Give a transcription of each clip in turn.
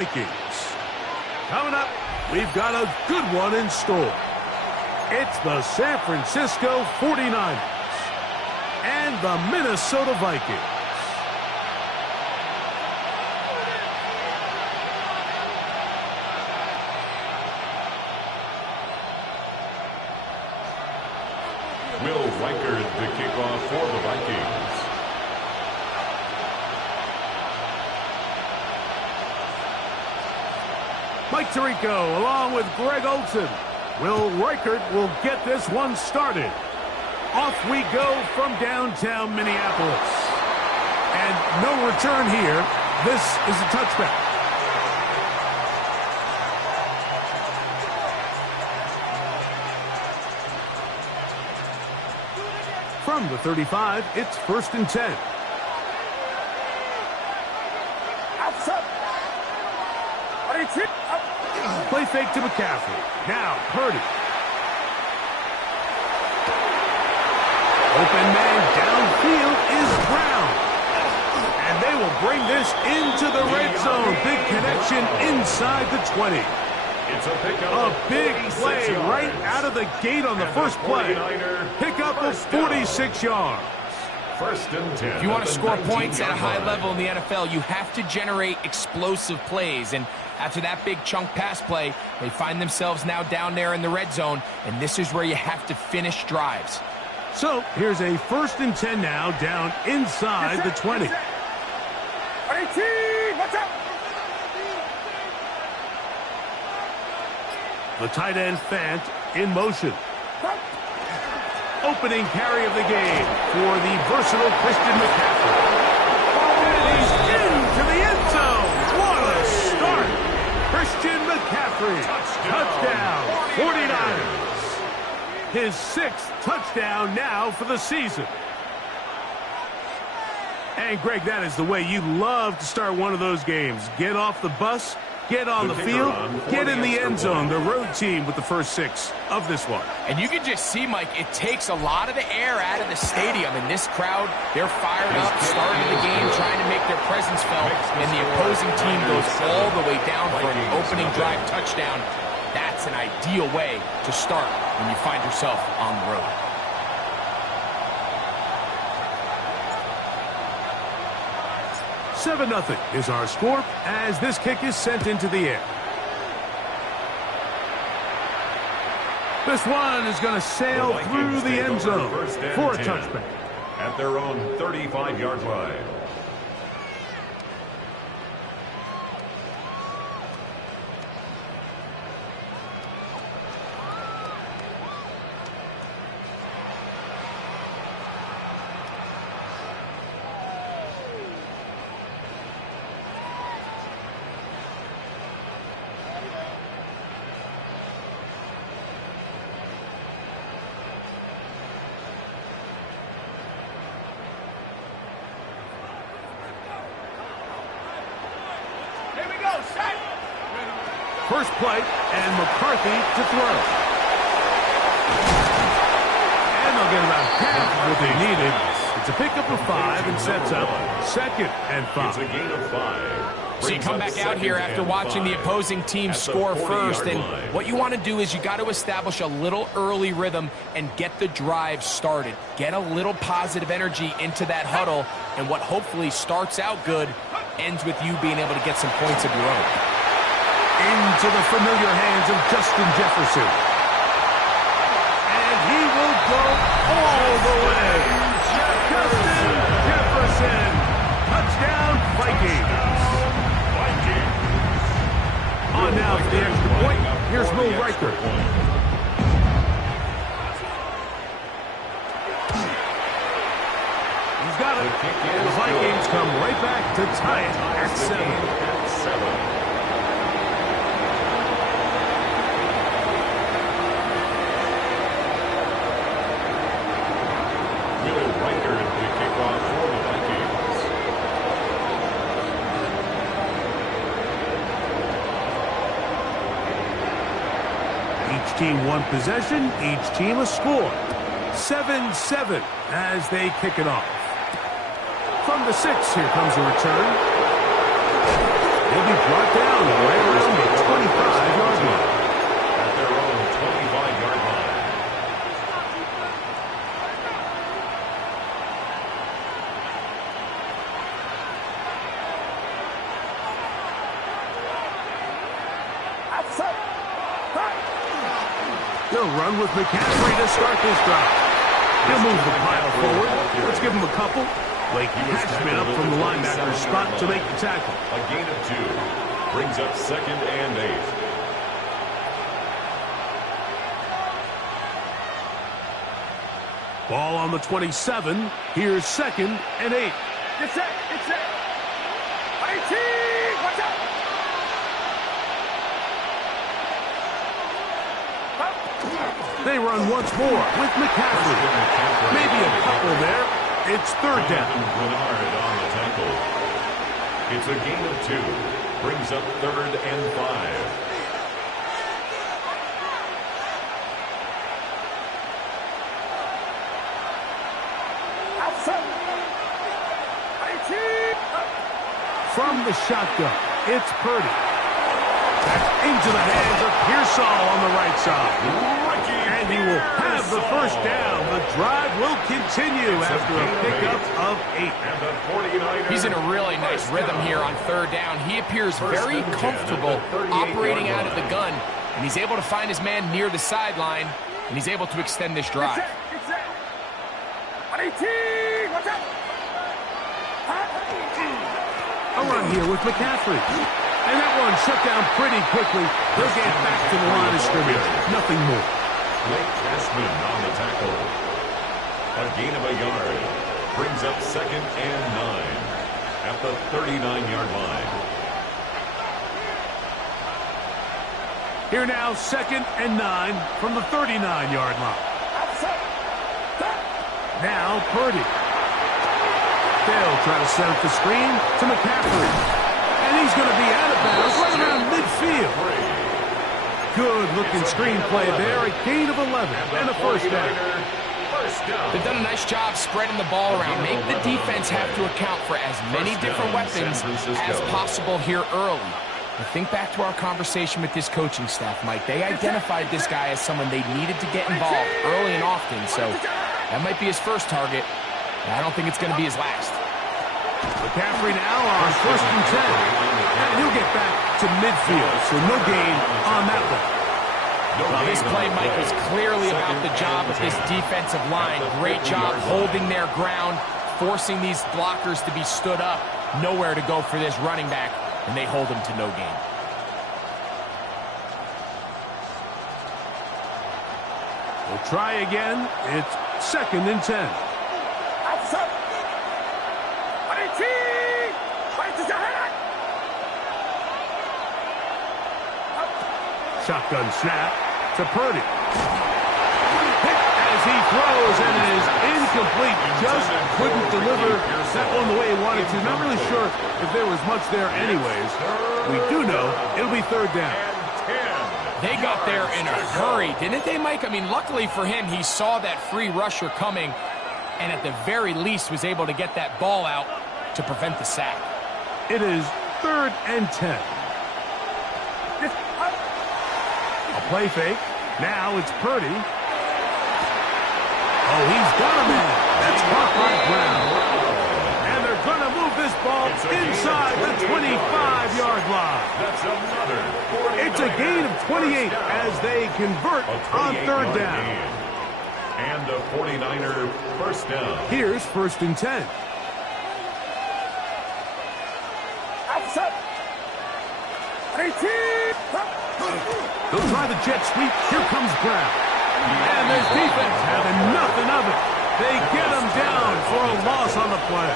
Vikings. Coming up, we've got a good one in store. It's the San Francisco 49ers and the Minnesota Vikings. Will Reichard to kick off for the Vikings. Mike Tirico along with Greg Olsen. Will Reichard will get this one started. Off we go from downtown Minneapolis. And no return here. This is a touchback. From the 35, it's 1st and 10. Play fake to McCaffrey. Now, Purdy. Open man downfield is Brown. And they will bring this into the red zone. Big connection inside the 20. It's a pickup. A big play right out of the gate on the first play. Pickup of 46 yards. 1st and 10. If you want to score points at a high level in the NFL, you have to generate explosive plays. And after that big chunk pass play, they find themselves now down there in the red zone, and this is where you have to finish drives. So here's a 1st and 10 now down inside the 20. The tight end Fant in motion. Opening carry of the game for the versatile Christian McCaffrey. And he's into the end zone. What a start. Christian McCaffrey. Touchdown. 49ers. His 6th touchdown now for the season. And, Greg, that is the way you love to start one of those games. Get off the bus, get on the field, get in the end zone. The road team with the first 6 of this one. And you can just see, Mike, it takes a lot of the air out of the stadium. And this crowd, they're fired up, starting the game, trying to make their presence felt. And the opposing team goes all the way down for an opening drive touchdown. That's an ideal way to start when you find yourself on the road. Seven 0 is our score as this kick is sent into the air. This one is going to sail through the end zone for a touchback. At their own 35-yard line. First play, and McCarthy to throw. And they'll get about half what they needed. It's a pickup of 5 and sets up 2nd and 5. It's a gain of 5. So you come back out here after watching the opposing team score first, and what you want to do is you got to establish a little early rhythm and get the drive started. Get a little positive energy into that huddle, and what hopefully starts out good ends with you being able to get some points of your own. Into the familiar hands of Justin Jefferson. And he will go all the way. Justin Jefferson. Touchdown, Vikings. On now for the extra point. Here's Will Reichard. He's got it. And the Vikings come right back to tie it at 7. Each team one possession, each team a score. 7-7 as they kick it off. From the 6, here comes a return. He'll be brought down right around the 25-yard line. At their own 25-yard line. They'll run with McCaffrey to start this drive. He'll move the pile forward. Let's give him a couple. Blake Cashman up from the linebacker's spot to make the tackle. A gain of 2. Brings up 2nd and 8. Ball on the 27. Here's 2nd and 8. It's set. It's set. 18. Watch out. They run once more with McCaffrey. Maybe a couple there. It's 3rd down. Bernard on the tackle. It's a gain of 2. Brings up 3rd and 5. From the shotgun, it's Purdy. Back into the hands of Pearsall on the right side. And he will have the first down. The drive will continue after a pickup of 8. He's in a really nice rhythm here on 3rd down. He appears very comfortable operating out of the gun, and he's able to find his man near the sideline, and he's able to extend this drive. It's set. 18. Watch out. A run here with McCaffrey. And that one shut down pretty quickly. They'll get back to the line of scrimmage. Nothing more. Blake Cashman on the tackle. A gain of a yard. Brings up 2nd and 9. At the 39-yard line. Here now, 2nd and 9 from the 39-yard line. Now Purdy. They'll try to set up the screen to McCaffrey. And he's going to be out of bounds right around midfield. Good-looking screenplay there. A gain of 11 and a first down. They've done a nice job spreading the ball around. Make the defense have to account for as many different weapons as possible here early. But think back to our conversation with this coaching staff, Mike. They identified this guy as someone they needed to get involved early and often. So that might be his first target. I don't think it's going to be his last. McCaffrey now on 1st and 10. And he'll get back to midfield, so no gain on that one. Well, this play, Mike, was clearly about the job of this defensive line. Great job holding their ground, forcing these blockers to be stood up. Nowhere to go for this running back, and they hold him to no gain. We'll try again. It's 2nd and 10. Shotgun snap to Purdy. Hit as he throws, and it is incomplete. Just couldn't deliver that one the way he wanted to. Not really sure if there was much there anyways. We do know it'll be 3rd down. They got there in a hurry, didn't they, Mike? I mean, luckily for him, he saw that free rusher coming, and at the very least was able to get that ball out to prevent the sack. It is 3rd and 10. A play fake. Now it's Purdy. Oh, he's got a man. That's caught by Brown. And they're going to move this ball inside the 25-yard line. That's another 49er. It's a gain of 28 as they convert on 3rd down. And a 49er first down. Here's 1st and 10. They'll try the jet sweep. Here comes Brown. And there's defense having nothing of it. They get him down for a loss on the play.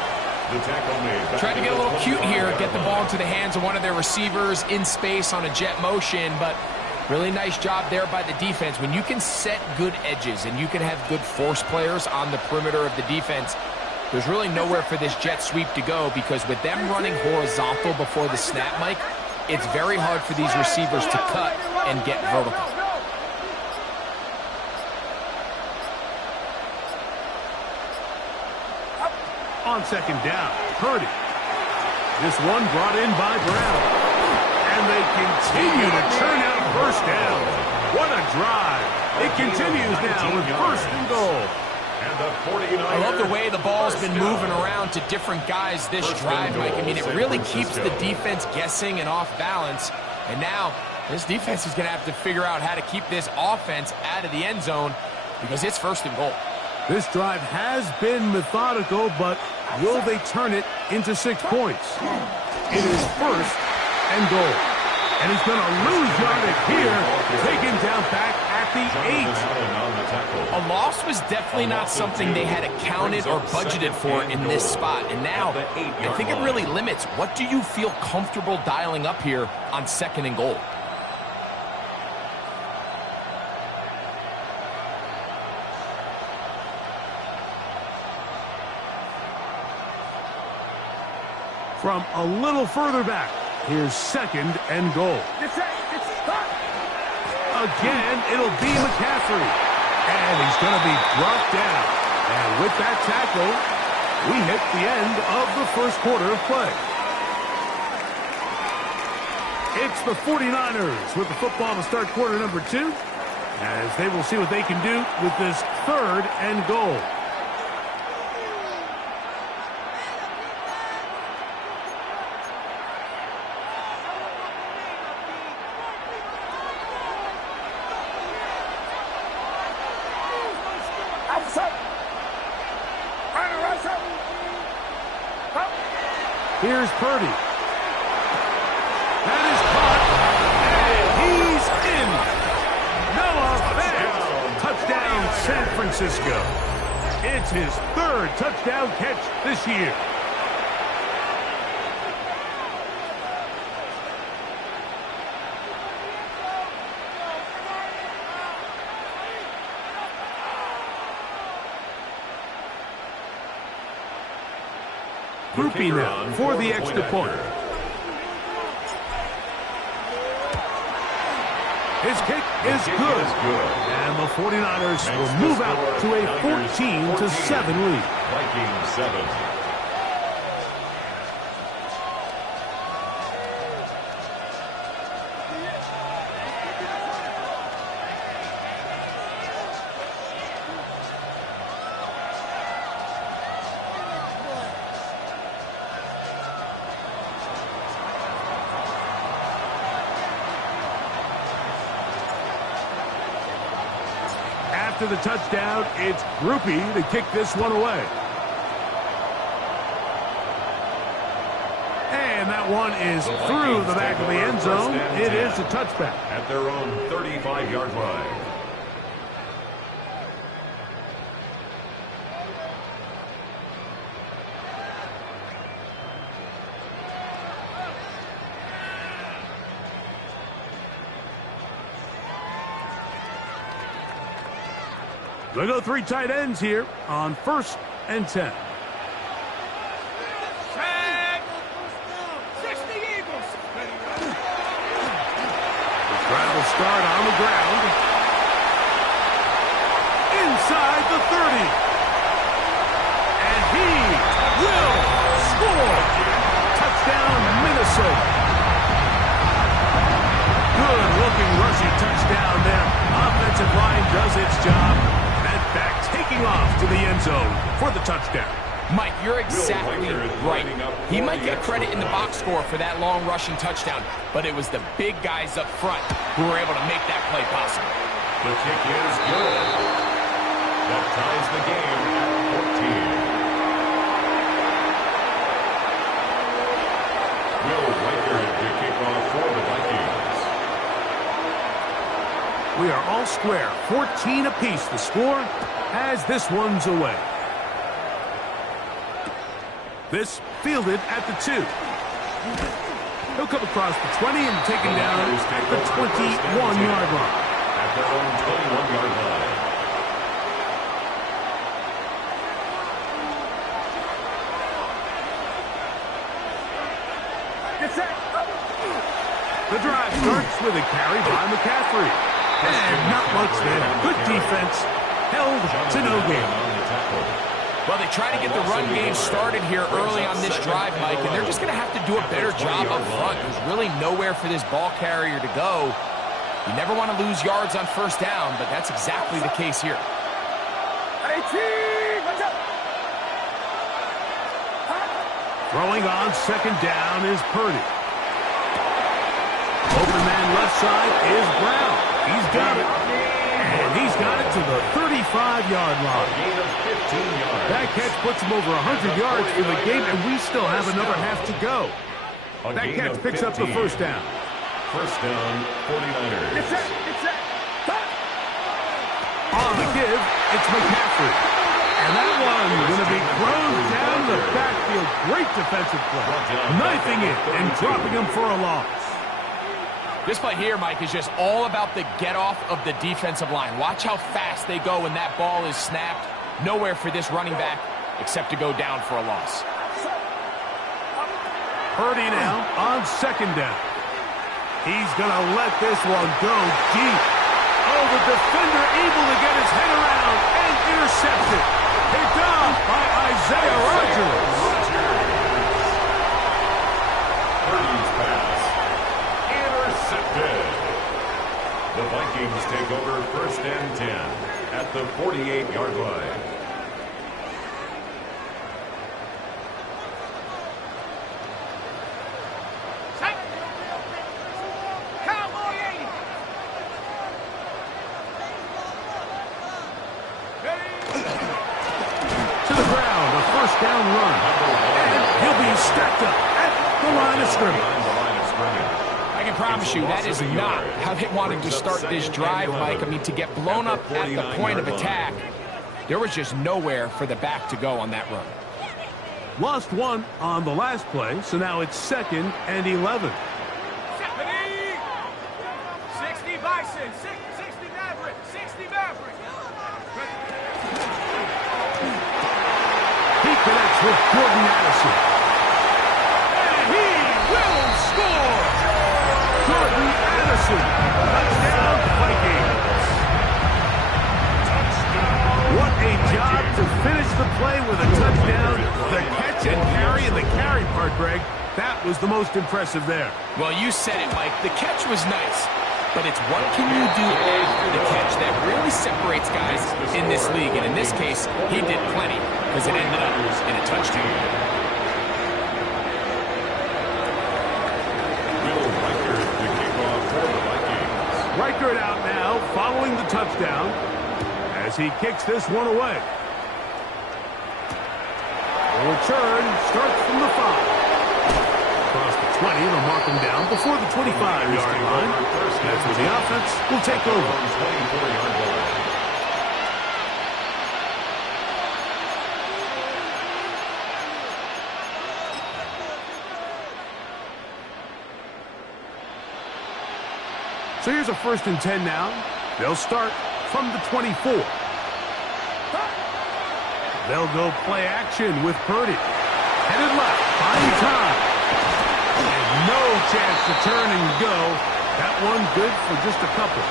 The tackle made. Tried to get a little cute here, get the ball into the hands of one of their receivers in space on a jet motion, but really nice job there by the defense. When you can set good edges and you can have good force players on the perimeter of the defense, there's really nowhere for this jet sweep to go, because with them running horizontal before the snap, Mike, it's very hard for these receivers to cut and get vertical. On 2nd down, Purdy. This one brought in by Brown. And they continue to turn out first down. What a drive. It continues now with first and goal. And the 49ers. I love the way the ball's been moving around to different guys this drive, Mike. I mean, it really keeps the defense guessing and off balance. And now this defense is going to have to figure out how to keep this offense out of the end zone because it's first and goal. This drive has been methodical, but will they turn it into 6 points? It is first and goal. And he's going to lose yardage here, taken down back at the 8. A loss was definitely not something they had accounted or budgeted for in this spot. And now, I think it really limits. What do you feel comfortable dialing up here on second and goal? From a little further back, here's second and goal. Again, it'll be McCaffrey. And he's going to be brought down. And with that tackle, we hit the end of the first quarter of play. It's the 49ers with the football to start quarter number 2, as they will see what they can do with this third and goal. Here's Purdy. That is caught, and he's in. Noah Fant. Touchdown, San Francisco. It's his third touchdown catch this year. Groupie now for the extra point. His kick is good. And the 49ers will move out to a 14-7 lead. Vikings 7. After the touchdown, it's Groupie to kick this one away. And that one is through the back of the end zone. It is a touchback. At their own 35-yard line. They go 3 tight ends here on 1st and 10. Drive will start on the ground. Inside the 30. And he will score. Touchdown, Minnesota. Good-looking rushing touchdown there. Offensive line does its job. And back taking off to the end zone for the touchdown. Mike, you're exactly right. He might get credit in the box score for that long rushing touchdown, but it was the big guys up front who were able to make that play possible. The kick is good. That ties the game at 14. Will Reichard to kick off for the Vikings. We are all square, 14 apiece. The score as this one's away. This fielded at the 2. He'll come across the 20 and taken down at the 21-yard line. At their own 21-yard line. The drive starts with a carry by McCaffrey. And not much there. Good defense. Held to no gain. Well, they try to get the run game started here early on this drive, Mike, and they're just going to have to do a better job up front. There's really nowhere for this ball carrier to go. You never want to lose yards on first down, but that's exactly the case here. Throwing on second down is Purdy. Open man left side is Brown. He's got it. And he's got it to the 35-yard line. Gain of 15 yards. That catch puts him over 100 yards for the game, and we still have another half to go. That catch picks up the first down. First down, 49ers. On the give, it's McCaffrey. And that one going to be thrown down the backfield. Great defensive play. Knifing it and dropping him for a loss. This play here, Mike, is just all about the get-off of the defensive line. Watch how fast they go when that ball is snapped. Nowhere for this running back except to go down for a loss. Purdy now on second down. He's going to let this one go deep. Oh, the defender able to get his head around and intercepted. Picked off by Isaiah Rodgers. Purdy's pass intercepted. The Vikings take over first and 10 at the 48-yard line. Down run. And he'll be stacked up at the line of scrimmage. I can promise you that is not how they wanted to start this drive, Mike. I mean, to get blown up at the point of attack, there was just nowhere for the back to go on that run. Lost one on the last play, so now it's second and 11. 60 Bison, 60 Maverick, 60 Maverick. Connects with Jordan Addison. And he will score! Jordan Addison. Touchdown, Vikings. What a job to finish the play with a touchdown. The catch and carry, and the carry part, Greg, that was the most impressive there. Well, you said it, Mike. The catch was nice. But it's what can you do after the catch that really separates guys in this league. And in this case, he did plenty because it ended up in a touchdown. Will Reichard the kickoff for the Vikings. Reichard out now following the touchdown as he kicks this one away. The return starts from the 5. Across the 20, they'll mark him down before the 25-yard line. That's where the offense will take over. 24-yard line. So here's a first and 10 now. They'll start from the 24. They'll go play action with Purdy. Headed left, buying time. And no chance to turn and go. That one good for just a couple.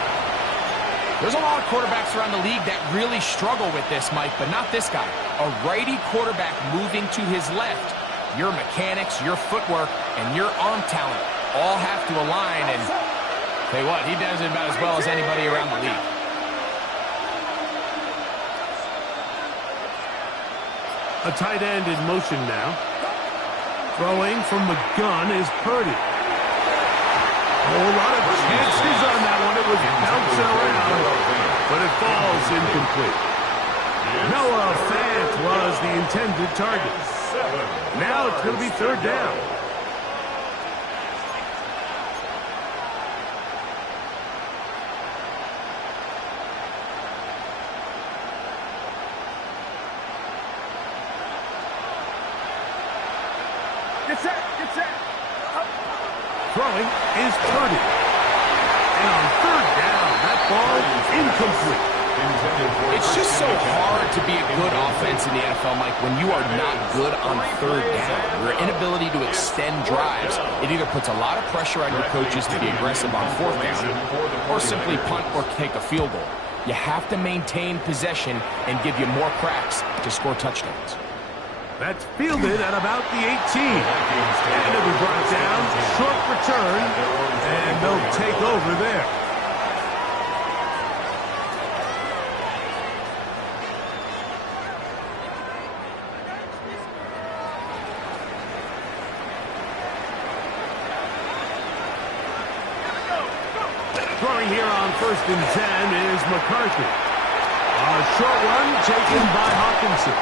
There's a lot of quarterbacks around the league that really struggle with this, Mike, but not this guy. A righty quarterback moving to his left. Your mechanics, your footwork, and your arm talent all have to align, and tell you what, he does it about as well as anybody around the league. A tight end in motion now. Throwing from the gun is Purdy. A whole lot of chances on that one. It was bouncing around, but it falls incomplete. Noah Fant was the intended target. Now it's going to be third down. Throwing is Purdy. And on third down, that ball is incomplete. It's just so hard to be a good offense in the NFL, Mike, when you are not good on third down. Your inability to extend drives, it either puts a lot of pressure on your coaches to be aggressive on fourth down or simply punt or take a field goal. You have to maintain possession and give you more cracks to score touchdowns. That's fielded at about the 18. And it'll be brought down. Short return. And they'll take over there. Throwing here on 1st and 10 is McCarthy. A short one taken by Hawkinson.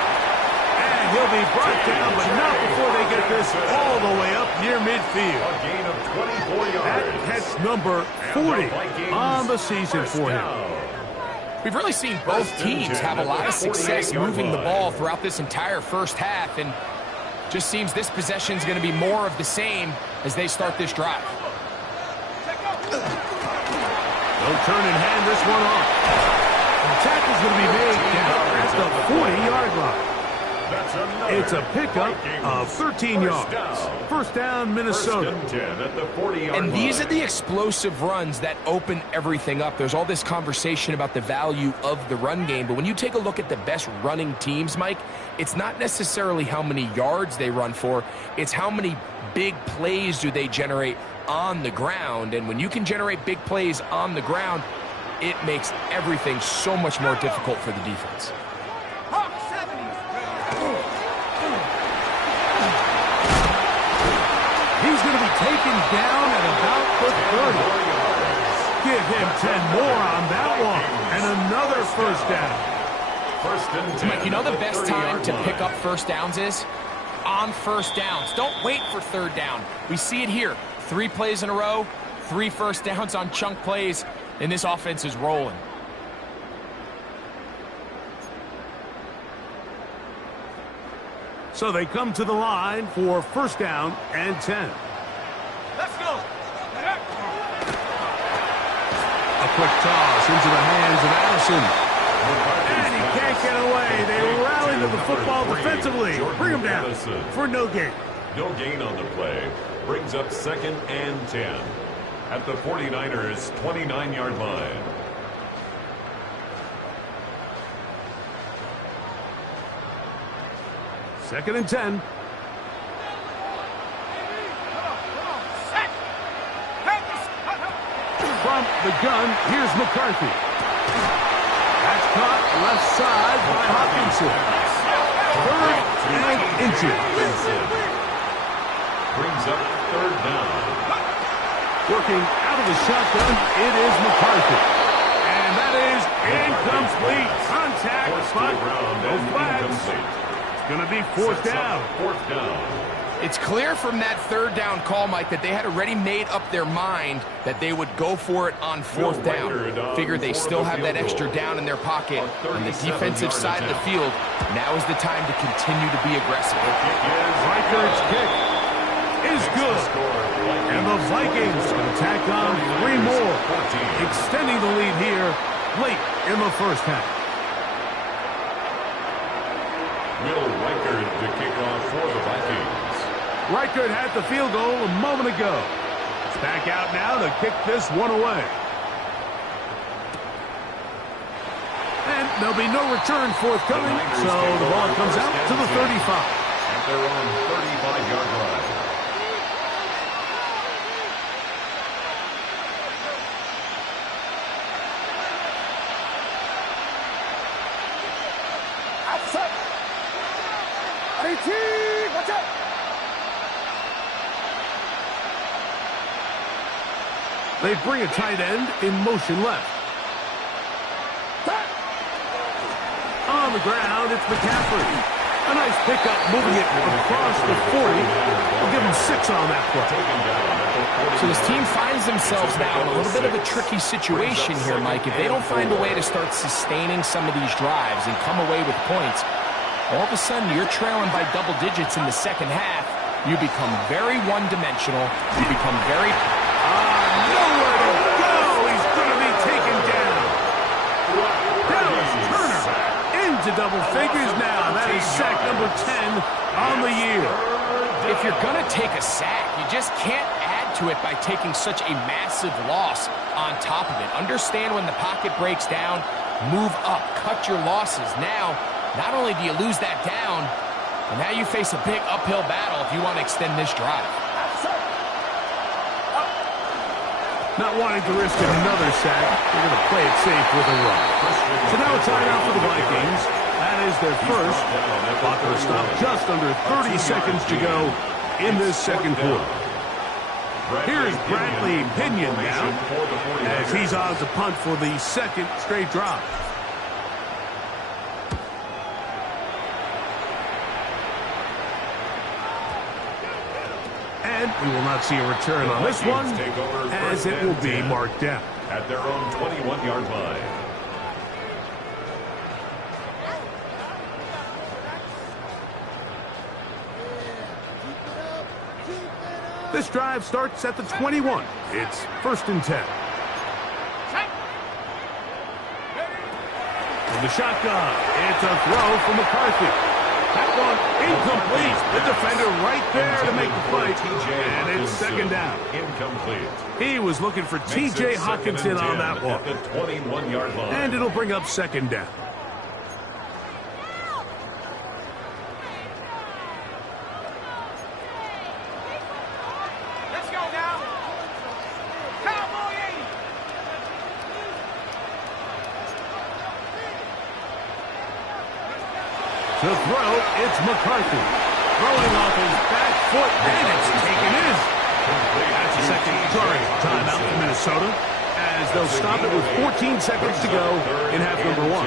And he'll be brought down, but not before they get this all the way up near midfield. A gain of 24 yards. That catch number 40 on the season for him. We've really seen both teams have a lot of success moving the ball throughout this entire first half, and just seems this possession is going to be more of the same as they start this drive. They'll turn and hand this one off. The tackle's going to be made down at the 40-yard line. It's a pickup of 13 yards. First down, Minnesota. And these are the explosive runs that open everything up. There's all this conversation about the value of the run game, but when you take a look at the best running teams, Mike, it's not necessarily how many yards they run for, it's how many big plays do they generate on the ground. And when you can generate big plays on the ground, it makes everything so much more difficult for the defense. He's going to be taken down at about the 30. Give him 10 more on that one. And another first down. Mike, you know the best time to pick up first downs is? On first downs. Don't wait for third down. We see it here. 3 plays in a row, 3 first downs on chunk plays, and this offense is rolling. So they come to the line for first down and 10. Let's go. A quick toss into the hands of Addison. And he can't get away. They rally to the football defensively. Bring him down for no gain. No gain on the play. Brings up 2nd and 10 at the 49ers' 29-yard line. Second and 10. From the gun, here's McCarthy. That's caught left side by Hawkinson. 3rd and inches. Brings up 3rd down. Working out of the shotgun, it is McCarthy. And that is incomplete. Contact, but no flags. It's going to be 4th down. 4th down. It's clear from that 3rd down call, Mike, that they had already made up their mind that they would go for it on 4th down. Figured they still have that extra down in their pocket on the defensive side of the field. Now is the time to continue to be aggressive. Reichardt's kick is good. And the Vikings can tack on 3 more, extending the lead here late in the first half. Will Reichard to kick off for the Vikings. Reichard had the field goal a moment ago. It's back out now to kick this one away. And there'll be no return forthcoming, so the ball comes out to the 35. At their own 35-yard line. Watch out! They bring a tight end in motion left. On the ground, it's McCaffrey. A nice pickup, moving it across the 40. We'll give him 6 on that play. So this team finds themselves now in a little bit of a tricky situation here, Mike. If they don't find a way to start sustaining some of these drives and come away with points, all of a sudden you're trailing by double digits in the second half. You become very one-dimensional. You become very... Nowhere to go! He's going to be taken down. Dallas Turner into double figures now. That is sack number 10 on the year. If you're going to take a sack, you just can't add to it by taking such a massive loss on top of it. Understand when the pocket breaks down, Move up, cut your losses. Now, not only do you lose that down, but now you face a big uphill battle if you want to extend this drive. Not wanting to risk another sack, they're going to play it safe with a run. So now a timeout for the Vikings. That is their first. Clock will stop just under 30 seconds to go in this second quarter. Here's Bradley Pinion now, as he's on to punt for the second straight drive. And we will not see a return on this one, as it will be marked down. At their own 21-yard line. This drive starts at the 21. It's 1st and 10. From the shotgun, it's a throw from McCarthy. That one incomplete. The defender right there to make the play. And it's second down. Incomplete. He was looking for T.J. Hockenson on that one. At the 21-yard line. And it'll bring up second down. Let's go now. Cowboy 80. To throw, it's McCarthy. Throwing off his back foot, and it's taken in. That's a second charge timeout for Minnesota, as they'll stop it with 14 seconds to go in half number one.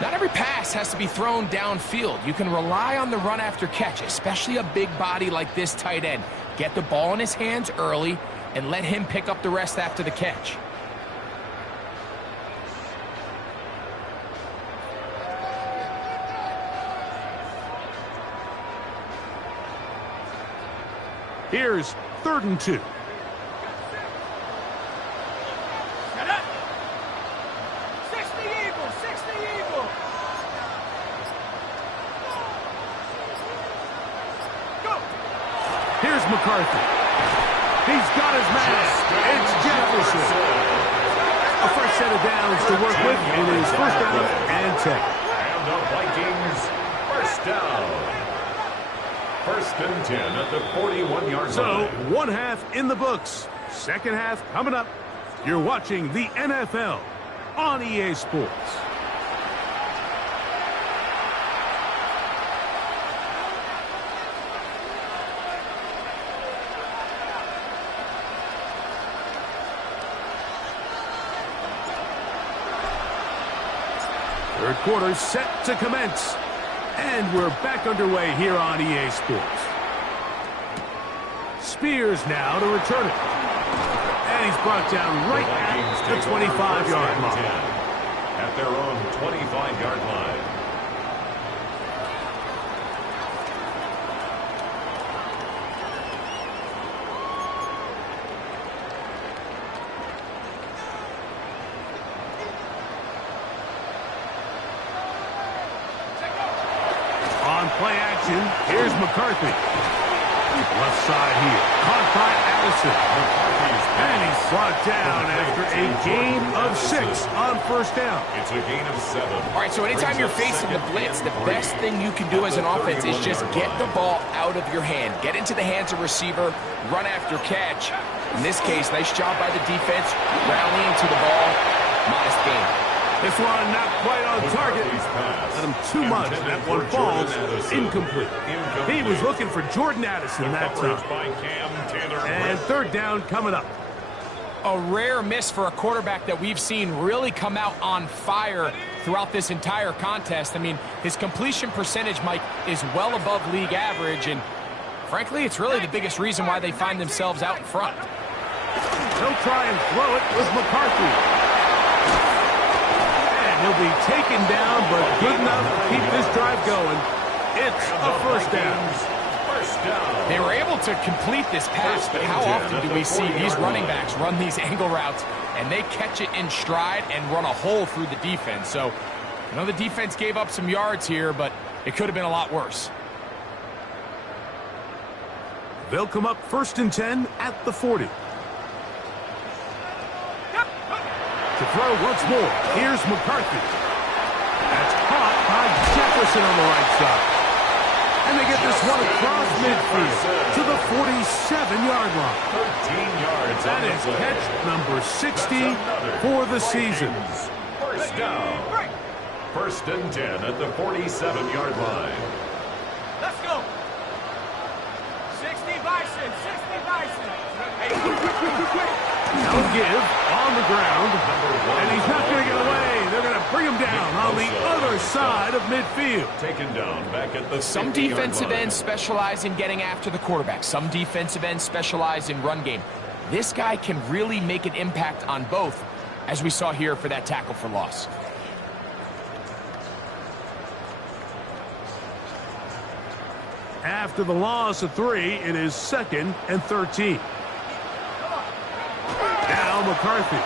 Not every pass has to be thrown downfield. You can rely on the run after catch, especially a big body like this tight end. Get the ball in his hands early and let him pick up the rest after the catch. Here's 3rd and 2. Get up. 60 Eagles, 60 Eagles. Go. Here's McCarthy. He's got his man. It's Jefferson. A fresh set of downs to work with in his 1st down and 10. And the Vikings, 1st down. 1st and 10 at the 41-yard So, line. one half in the books. Second half coming up. You're watching the NFL on EA Sports. Third quarter set to commence. And we're back underway here on EA Sports. Spears now to return it. And he's brought down right at the 25-yard line. At their own 25-yard line. Play action. Here's McCarthy. Left side here. Caught by Allison. And he's brought down after a gain of 6 on 1st down. It's a gain of 7. All right, so anytime you're facing the blitz, the best thing you can do as an offense is just get the ball out of your hand. Get into the hands of receiver, run after catch. In this case, nice job by the defense, rallying to the ball. Modest gain. This one not quite on target. Let him too much. That one falls incomplete. He was looking for Jordan Addison that time. And 3rd down coming up. A rare miss for a quarterback that we've seen really come out on fire throughout this entire contest. I mean, his completion percentage, Mike, is well above league average, and frankly, it's really the biggest reason why they find themselves out in front. He'll try and throw it with McCarthy. He'll be taken down, but good enough to keep this drive going. It's a 1st down. They were able to complete this pass, but how often do we see these running backs run these angle routes, and they catch it in stride and run a hole through the defense? So, I know the defense gave up some yards here, but it could have been a lot worse. They'll come up 1st and 10 at the 40. To throw once more. Here's McCarthy. That's caught by Jefferson on the right side. And they get this one across midfield to the 47-yard line. 13 yards. That is catch number 60 for the season. First down. First and 10 at the 47-yard line. Let's go. 60 Bison, 60 Bison. Hey, No give on the ground. And he's not going to get away. They're going to bring him down on the other side of midfield. Taken down back at the Some 50-yard defensive line. ends specialize in getting after the quarterback. Some defensive ends specialize in run game. This guy can really make an impact on both, as we saw here for that tackle for loss. After the loss of 3, it is 2nd and 13. Now McCarthy.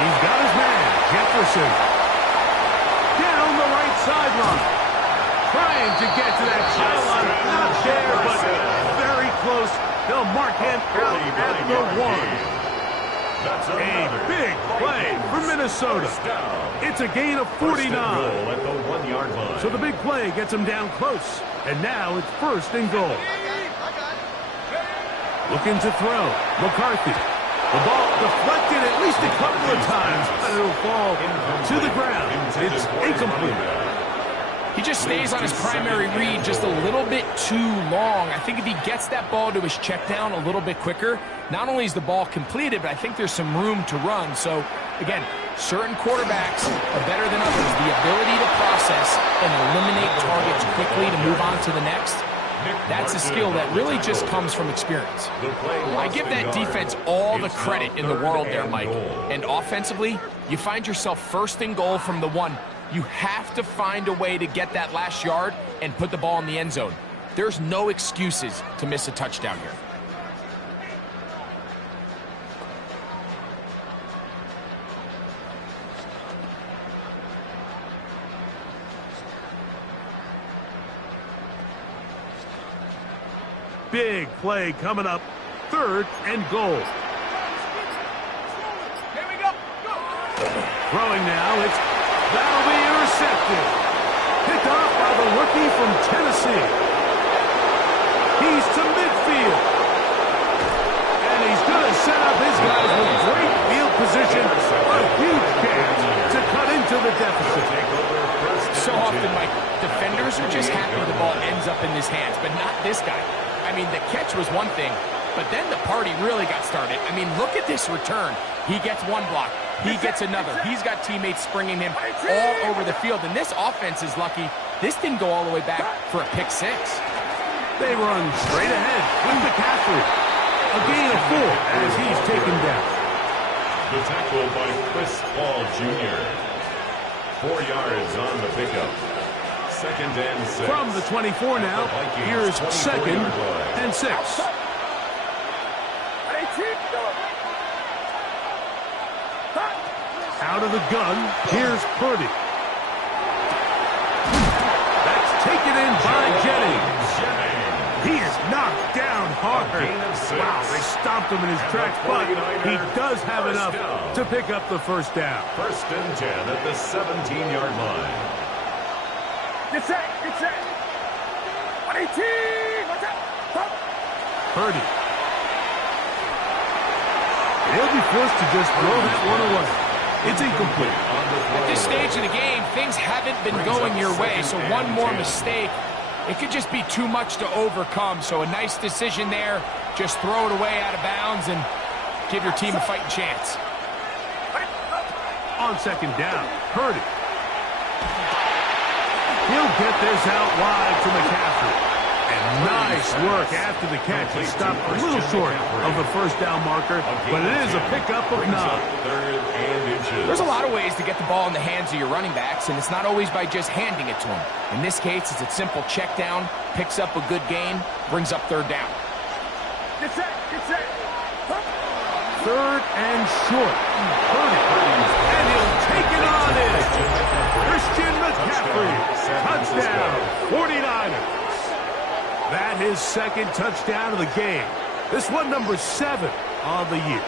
He's got his man, Jefferson. Down the right sideline. Trying to get to that sideline. Not there, but very close. They'll mark him out at the 1. That's A another big play for Minnesota. First down. It's a gain of First and 49. goal at the 1-yard line. So the big play gets him down close. And now it's 1st and goal. Looking to throw. McCarthy. The ball deflected at least a couple of times. But it'll fall to the ground. It's incomplete. He just stays on his primary read just a little bit too long. I think if he gets that ball to his check down a little bit quicker, not only is the ball completed, but I think there's some room to run. So, again, certain quarterbacks are better than others. The ability to process and eliminate targets quickly to move on to the next, that's a skill that really just comes from experience. I give that defense all the credit in the world there, Mike. And offensively, you find yourself 1st and goal from the 1. You have to find a way to get that last yard and put the ball in the end zone. There's no excuses to miss a touchdown here. Big play coming up. 3rd and goal. Here we go. Go. Throwing now. That'll be intercepted. Picked off by the rookie from Tennessee. He's to midfield. And he's going to set up his guys with great field position. A huge chance to cut into the deficit. So often, Mike, defenders are just happy the ball ends up in his hands, but not this guy. I mean, the catch was one thing, but then the party really got started. I mean, look at this return. He gets one block. He gets another. He's got teammates springing him all over the field. And this offense is lucky. This didn't go all the way back for a pick 6. They run straight ahead with McCaffrey. A gain of 4 as he's taken down. The tackle by Chris Paul Jr. 4 yards on the pickup. 2nd and 6. From the 24 now, here's 2nd and 6. Out of the gun, here's Purdy. That's taken in by Jennings. He is knocked down hard. Wow, they stomped him in his tracks, but he does have enough to pick up the 1st down. 1st and 10 at the 17-yard line. Get set. Get set. 118. Watch out. Purdy. He'll be forced to just throw that one away. It's incomplete. At this stage of the game, things haven't been going your way, so one more mistake, it could just be too much to overcome. So a nice decision there. Just throw it away out of bounds and give your team a fighting chance. On 2nd down, Purdy. He'll get this out wide to McCaffrey. And nice work after the catch. He stopped a little short of the 1st down marker, but it is a pickup of 9. 3rd and inches. There's a lot of ways to get the ball in the hands of your running backs, and it's not always by just handing it to them. In this case, it's a simple check down, picks up a good gain, brings up 3rd down. Get set. Get set. 3rd and short. Purdy. And he'll take it on in. Christian McCaffrey. Touchdown. 49ers. That his 2nd touchdown of the game. This one number 7 on the year.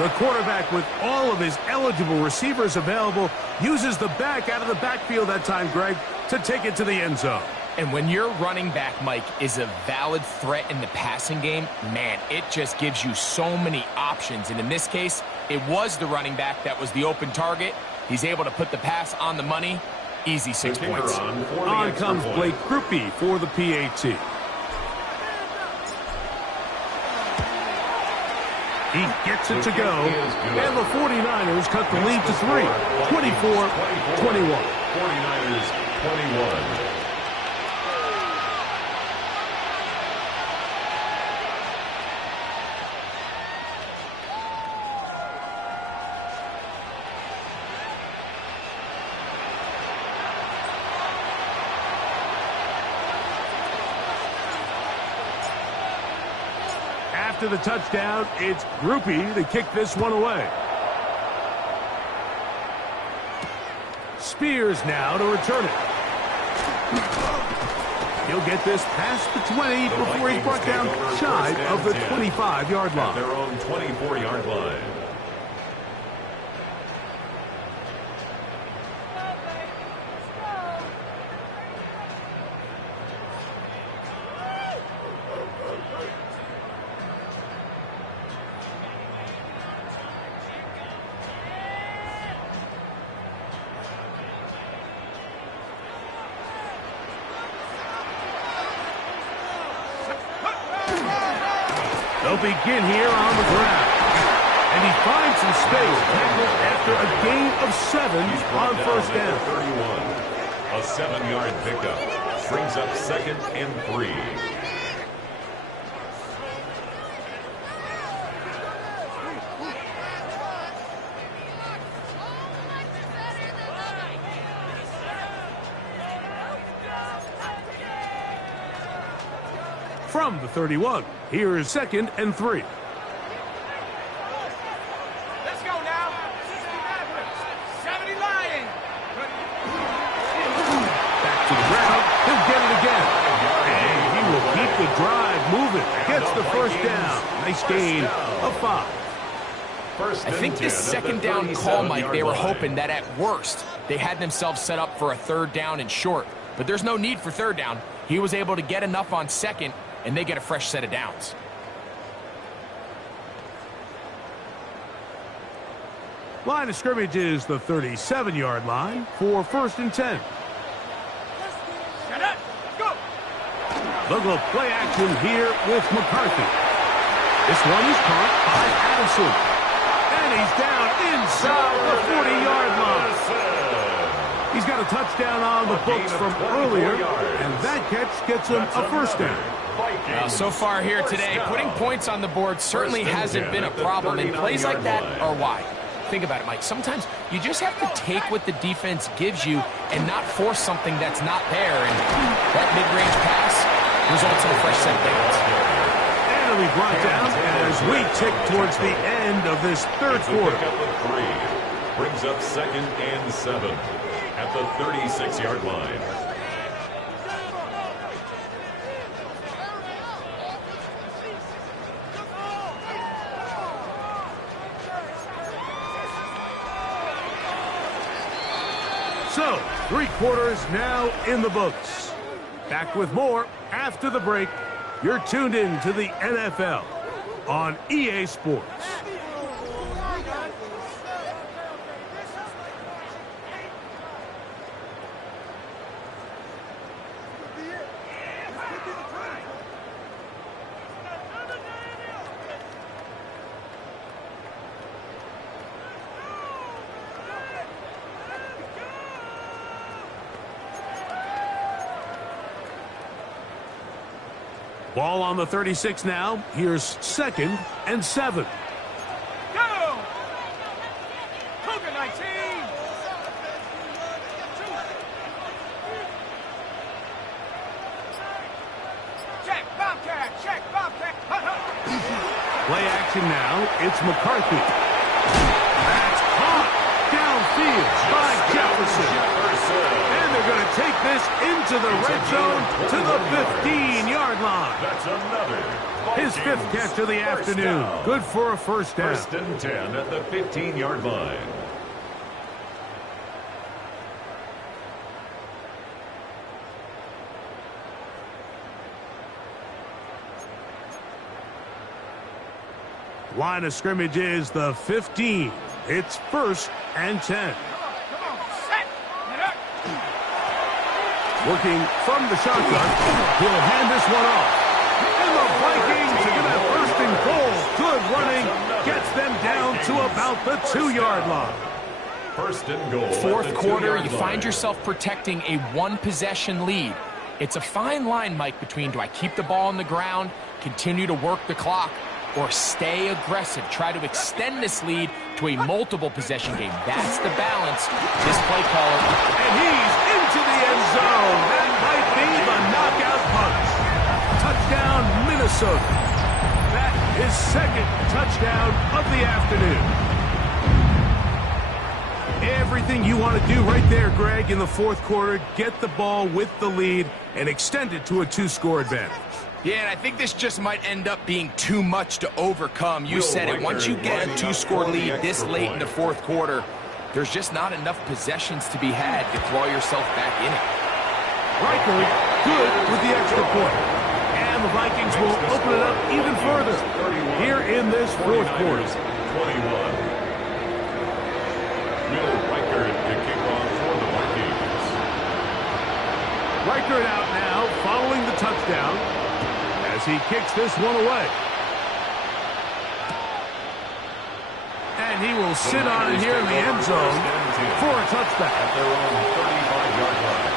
The quarterback, with all of his eligible receivers available, uses the back out of the backfield that time, Greg, to take it to the end zone. And when your running back, Mike, is a valid threat in the passing game, man, it just gives you so many options. And in this case, it was the running back that was the open target. He's able to put the pass on the money. Easy 6 points. On comes Blake Grupe for the PAT. He gets it to go, and the 49ers cut the lead to 3, 24-21. 49ers 21. After the touchdown, it's Grupe to kick this one away. Spears now to return it. He'll get this past the 20 before he's brought down shy of the 25-yard line. Their own 24-yard line. They'll begin here on the ground. And he finds some space, tackled after a gain of 7 on first down. 31. A 7-yard pickup. Brings up 2nd and 3. From the 31, here is 2nd and 3. Let's go now. 60 Mavericks. 70 Lions. Back to the ground. He'll get it again. And he will keep the drive moving. Gets the first down. Nice gain of 5. I think this second down call, Mike, they were hoping that at worst they had themselves set up for a 3rd down and short. But there's no need for 3rd down. He was able to get enough on 2nd, and they get a fresh set of downs. Line of scrimmage is the 37-yard line for 1st and 10. Shut up. Let's go. They'll go play action here with McCarthy. This one is caught by Addison. And he's down inside the 40-yard line. He's got a touchdown on the books from earlier, and that catch gets him a first down. So far here today, putting points on the board certainly hasn't been a problem, and plays like that are why. Think about it, Mike. Sometimes you just have to take what the defense gives you and not force something that's not there, and that mid-range pass results in a fresh set of downs. And it'll be brought down as we tick towards the end of this 3rd quarter. Brings up 2nd and 7 at the 36-yard line. So, 3 quarters now in the books. Back with more after the break. You're tuned in to the NFL on EA Sports. Ball on the 36 now. Here's 2nd and 7. Go. Cougar 19. Check, Bobcat. Check, Bobcat. Play action now. It's McCarthy. That's caught downfield by Jefferson. And they're going to take this into the red zone to the 15-yard line. That's another. His fifth catch of the afternoon. Good for a first down. First and 10 at the 15-yard line. Line of scrimmage is the 15. It's first and 10. Working from the shotgun, he'll hand this one off. And the Vikings are going to have first and goal. Good running, gets them down to about the 2-yard line. First and goal. Fourth quarter, you find yourself protecting a one-possession lead. It's a fine line, Mike, between do I keep the ball on the ground, continue to work the clock, or stay aggressive, try to extend this lead to a multiple possession game. That's the balance this play caller. And he's into the end zone. That might be the knockout punch. Touchdown, Minnesota. That is second touchdown of the afternoon. Everything you want to do right there, Greg, in the fourth quarter, get the ball with the lead and extend it to a 2-score advantage. Yeah, and I think this just might end up being too much to overcome. You said it. Once you get a 2-score lead this late in the fourth quarter, there's just not enough possessions to be had to claw yourself back in it. Reichard, good with the extra point. And the Vikings will open it up even further here in this fourth quarter. 21. Will Reichard to kick off for the Vikings. Reichard out now following the touchdown as he kicks this one away. And he will sit on it here in the end zone for a touchback. At their own 35-yard line.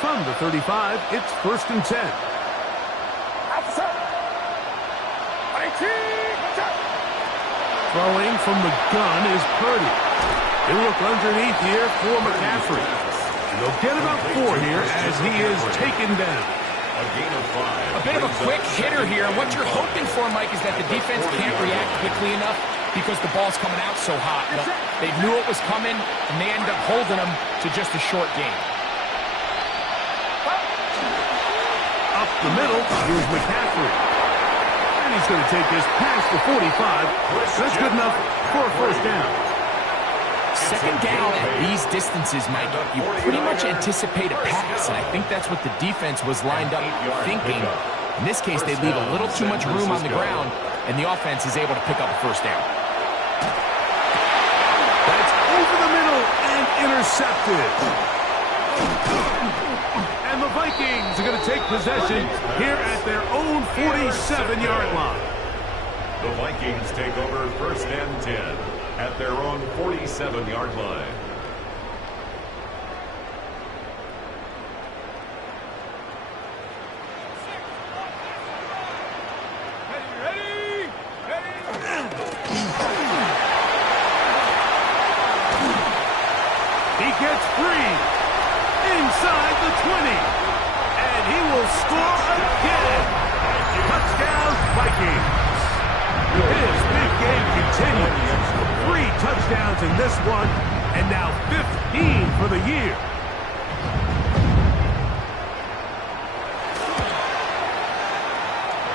From the 35, it's first and 10. Throwing from the gun is Purdy. He'll look underneath here for McCaffrey. And they'll get about 4 here as he is taken down. A gain of 5. A bit of a quick hitter here. And what you're hoping for, Mike, is that the defense can't react quickly enough because the ball's coming out so hot. But they knew it was coming, and they ended up holding them to just a short game. Up the middle, here's McCaffrey. And he's going to take this past the 45. That's good enough for a first down. Second down at these distances, Mike, you pretty much anticipate a pass, and I think that's what the defense was lined up thinking. In this case, they leave a little too much room on the ground, and the offense is able to pick up a first down. That's over the middle and intercepted. And the Vikings are going to take possession here at their own 47-yard line. The Vikings take over first and 10 at their own 47-yard line. He gets free inside the 20. And he will score again. Touchdown, Vikings. His big game continues. 3 touchdowns in this one, and now 15 for the year.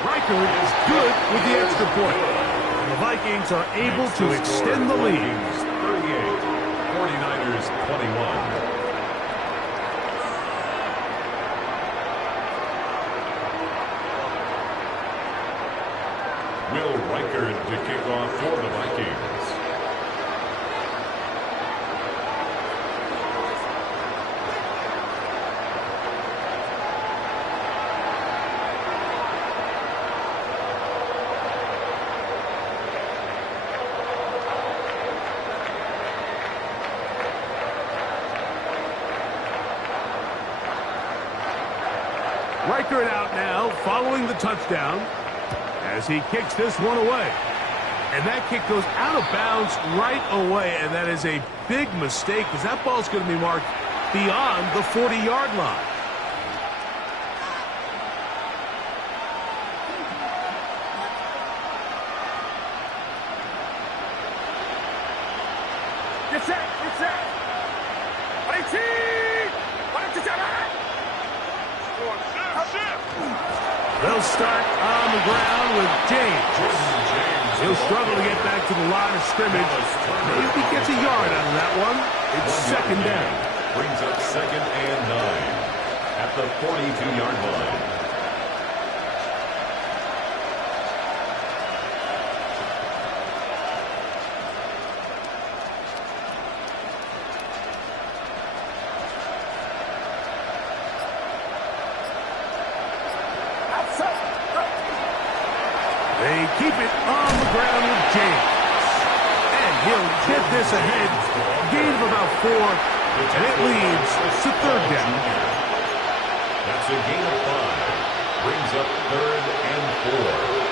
Reichard is good with the extra point. The Vikings are able to extend the lead. 38, 49ers 21. Will Reichard to kick off for the Vikings. Reichard out now following the touchdown as he kicks this one away. And that kick goes out of bounds right away, and that is a big mistake because that ball's going to be marked beyond the 40-yard line. They'll start on the ground with James. He'll struggle to get back to the line of scrimmage. Maybe he gets a yard out of that one. It's second down. Brings up second and 9 at the 42-yard line. They keep it on the ground with James. And he'll get this ahead. Gain of about 4. And it leads to third down. That's a gain of 5. Brings up third and 4.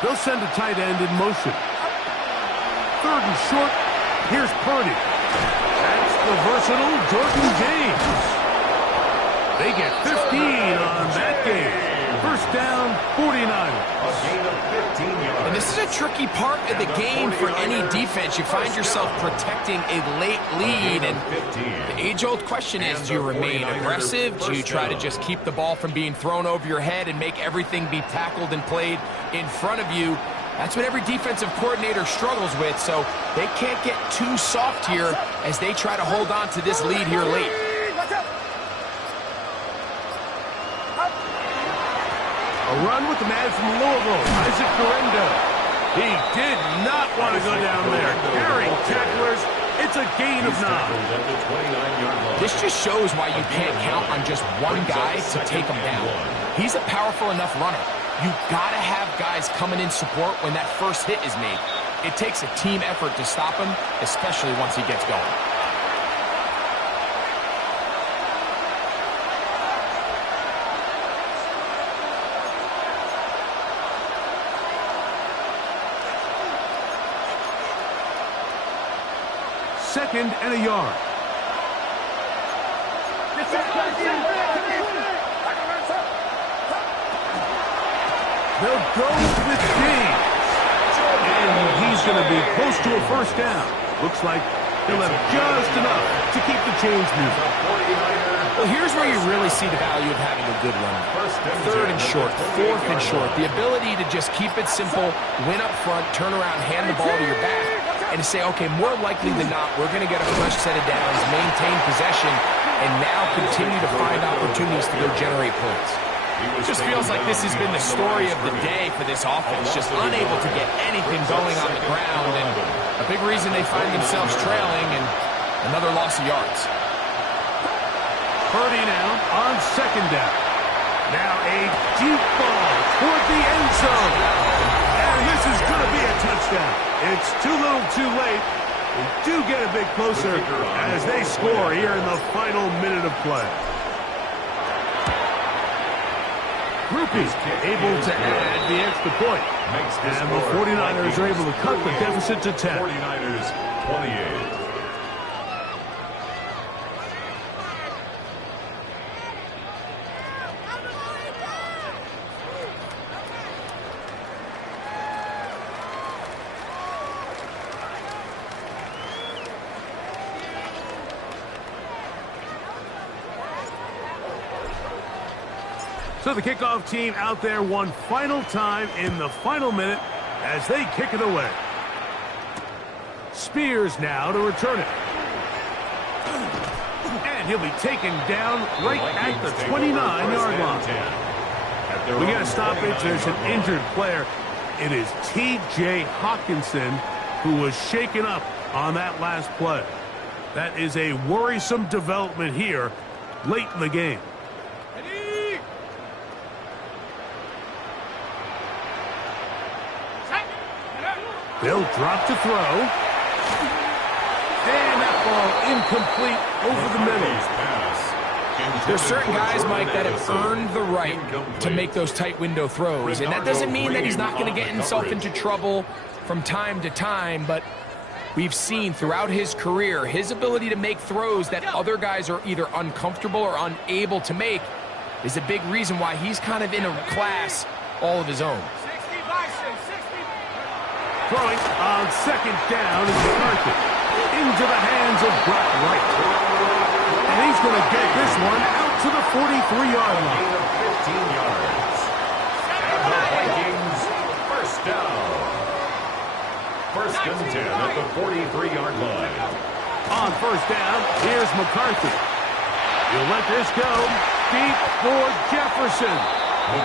They'll send a tight end in motion. Third and short. Here's Purdy. That's the versatile Jordan James. They get 15 on that game. First down, 49. A gain of 15 yards. And this is a tricky part of the game for any defense. You find yourself protecting a late lead, and the age-old question is, do you remain aggressive? Do you try to just keep the ball from being thrown over your head and make everything be tackled and played in front of you? That's what every defensive coordinator struggles with, so they can't get too soft here as they try to hold on to this lead here late. A run with the man from Louisville, Isaac Guerendo. He did not want to go down there. Carrying tacklers, it's a gain of 9. This just shows why you can't count on just one guy to take him down. He's a powerful enough runner. You gotta have guys coming in support when that first hit is made. It takes a team effort to stop him, especially once he gets going. Second and a yard. They'll go with James. And he's going to be close to a first down. Looks like he'll have just enough to keep the chains moving. Well, here's where you really see the value of having a good run. Third and short, fourth and short. The ability to just keep it simple, win up front, turn around, hand the ball to your back, and to say, okay, more likely than not, we're going to get a fresh set of downs, maintain possession, and now continue to find opportunities to go generate points. It just feels like this has been the story of the day for this offense, just unable to get anything going on the ground, and a big reason they find themselves trailing and another loss of yards. Purdy now on second down. Now a deep ball toward the end zone. And this is going to be a touchdown. It's too little too late. They do get a bit closer as they score here in the final minute of play. Groupie able to add the extra point. And the 49ers are able to cut the deficit to 10. 49ers 28. So the kickoff team out there one final time in the final minute as they kick it away. Spears now to return it. And he'll be taken down right at the 29-yard line. We get a stoppage. There's an injured player. It is T.J. Hawkinson who was shaken up on that last play. That is a worrisome development here late in the game. They'll drop to throw. And that ball incomplete over the middle. There's certain guys, Mike, that have earned the right to make those tight window throws. And that doesn't mean that he's not going to get himself into trouble from time to time, but we've seen throughout his career his ability to make throws that other guys are either uncomfortable or unable to make. is a big reason why he's kind of in a class all of his own. 60 Bison, 60. Throwing on second down is McCarthy. Into the hands of Brock Wright. And he's going to get this one out to the 43-yard line. Gain of 15 yards. And the Vikings first down. First and 10 at the 43-yard line. On first down, here's McCarthy. He'll let this go deep for Jefferson.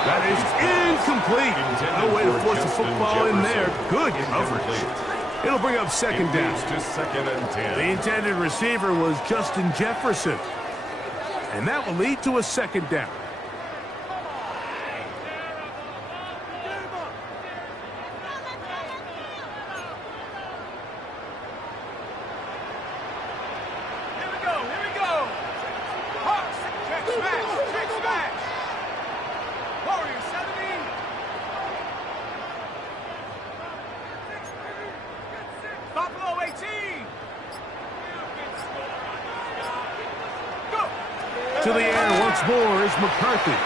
That is incomplete. No way to force the football in there. Good coverage. It'll bring up second down. To second and 10. The intended receiver was Justin Jefferson. And that will lead to a second down. Here we go. Hawks, check smash. Warriors 70. Buffalo 18. Go. To the air once more is McCarthy.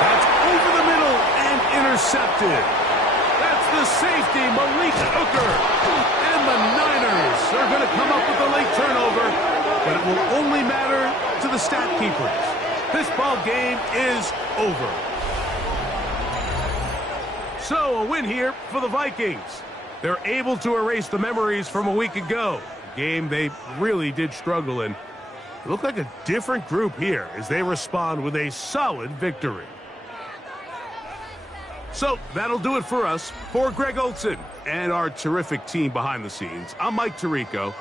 That's over the middle and intercepted. That's the safety, Malik Hooker. And the Niners are going to come up with a late turnover, but it will only matter to the stat keepers. This ball game is over. So a win here for the Vikings. They're able to erase the memories from a week ago. A game they really did struggle in. It looked like a different group here as they respond with a solid victory. So that'll do it for us. For Greg Olson and our terrific team behind the scenes, I'm Mike Tirico.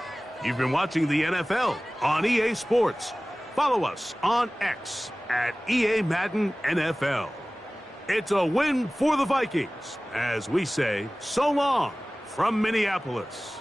You've been watching the NFL on EA Sports. Follow us on X at EA Madden NFL. It's a win for the Vikings as we say so long from Minneapolis.